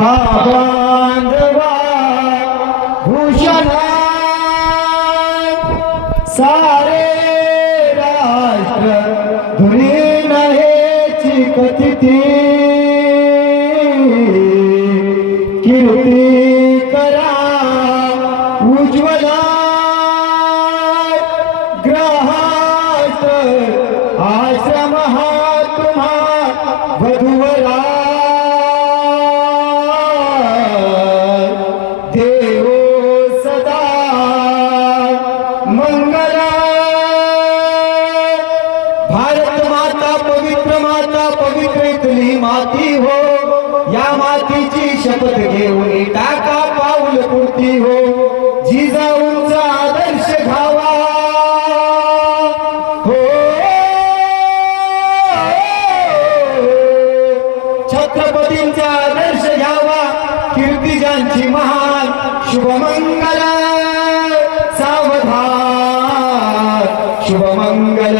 हा बांधवा भूषणा सारे राष्ट्र धुरीण हेची कथिती कीर्ती करा उज्ज्वला ग्रहात आश्रम हा तुम्हा वधूवरा देवो सदा मंगला भारत माता पवित्र इथली माती हो या मातीची शपथ घेऊन टाका पाऊल पुरती हो जिजाऊंचा आदर्श घ्यावा हो छत्रपतींचा आदर्श घ्यावा कीर्तिजांची महान शुभमंगल सावधान शुभमंगल